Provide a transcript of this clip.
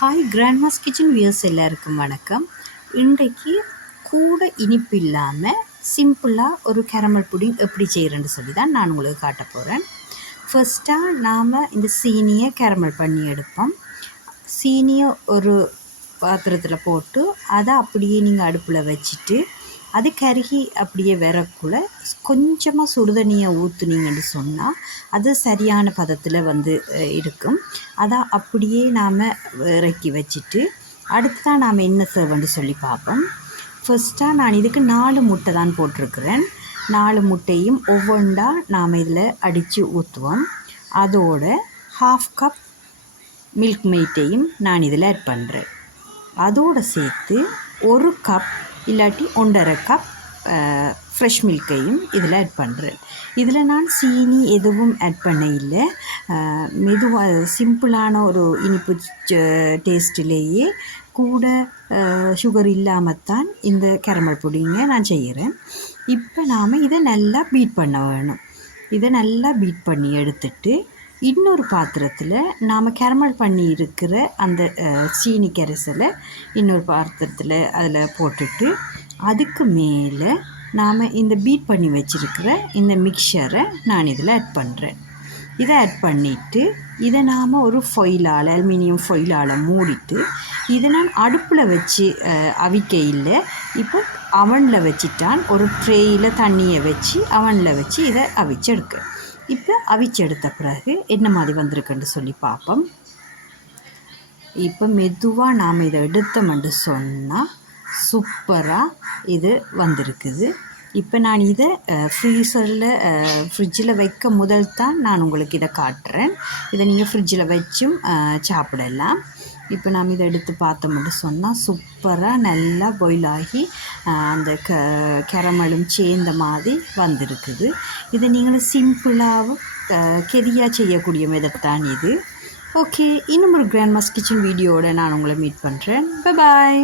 Hi Grandma's kitchen views எல்லாருக்கும் வணக்கம். இன்றைக்கு கூட இனிப்பு இல்லாமல் சிம்பிளாக ஒரு கேரமல் புடிங் எப்படி செய்கிறேன்னு சொல்லி தான் நான் உங்களுக்கு காட்ட போகிறேன். ஃபர்ஸ்ட்டாக நாம் இந்த சீனியை கேரமல் பண்ணி எடுப்போம். சீனியை ஒரு பாத்திரத்தில் போட்டு அதை அப்படியே நீங்கள் அடுப்பில் வச்சுட்டு அது கருகி அப்படியே வரக்குள்ள கொஞ்சமாக சுடுதண்ணியை ஊற்றுனீங்கன்னு சொன்னால் அது சரியான பதத்தில் இருக்கும். அதை அப்படியே நாம் இறக்கி வச்சுட்டு அடுத்து தான் நாம் என்ன செய்வோன்னு சொல்லி பார்ப்போம். ஃபர்ஸ்ட்டாக நான் இதுக்கு 4 முட்டை தான் போட்டிருக்கிறேன். 4 முட்டையும் ஒவ்வொன்றா நாம் இதில் அடித்து ஊற்றுவோம். அதோட 1/2 கப் மில்க் மெய்ட்டையும் நான் இதில் ஆட் பண்ணுறேன். அதோடு சேர்த்து 1 கப் இல்லாட்டி 1.5 கப் ஃப்ரெஷ் மில்கையும் இதில் ஆட் பண்ணுறேன். இதில் நான் சீனி எதுவும் ஆட் பண்ண இல்லை. மெதுவாக சிம்பிளான ஒரு இனிப்பு டேஸ்ட்டிலேயே கூட சுகர் இல்லாமல் தான் இந்த கேரமல் புடிங்கை நான் செய்கிறேன். இப்போ நாம் இதை நல்லா பீட் பண்ண வேணும். இதை நல்லா பீட் பண்ணி எடுத்துட்டு இன்னொரு பாத்திரத்தில் நாம் கேரமல் பண்ணி இருக்கிற அந்த சீனி கரைசலை இன்னொரு பாத்திரத்தில் அதில் போட்டுட்டு அதுக்கு மேலே நாம் இந்த பீட் பண்ணி வச்சுருக்கிற இந்த மிக்சரை நான் இதில் ஆட் பண்ணுறேன். இதை ஆட் பண்ணிவிட்டு இதை நாம் ஒரு ஃபொயிலால் அலுமினியம் ஃபொயிலால் மூடிட்டு இதை நான் அடுப்பில் வச்சு அவிக்க இல்லை. இப்போ அவனில் வச்சுட்டான் ஒரு ட்ரேயில் தண்ணியை வச்சு அவனில் வச்சு இதை அவிச்செடுக்க. இப்போ அவிச்செடுத்த பிறகு என்ன மாதிரி வந்திருக்குன்னு சொல்லி பார்ப்போம். இப்போ மெதுவாக நாம் இதை எடுத்தோம்னு சொன்னால் சூப்பராக இது வந்திருக்குது. இப்போ நான் இதை ஃப்ரிட்ஜில் வைக்க முதல் தான் நான் உங்களுக்கு இதை காட்டுறேன். இதை நீங்கள் ஃப்ரிட்ஜில் வச்சும் சாப்பிடலாம். இப்போ நாம் இதை எடுத்து பார்த்தோம்னு சொன்னால் சூப்பராக நல்லா பாயில் ஆகி அந்த கேரமலும் சேர்ந்த மாதிரி வந்திருக்குது. இதை நீங்களும் சிம்பிளாகவும் கெதியாக செய்யக்கூடிய மெத்தட் தான் இது. ஓகே, இன்னும் ஒரு கிராண்ட்மாஸ் கிச்சன் வீடியோவோட நான் உங்களை மீட் பண்ணுறேன். Bye bye.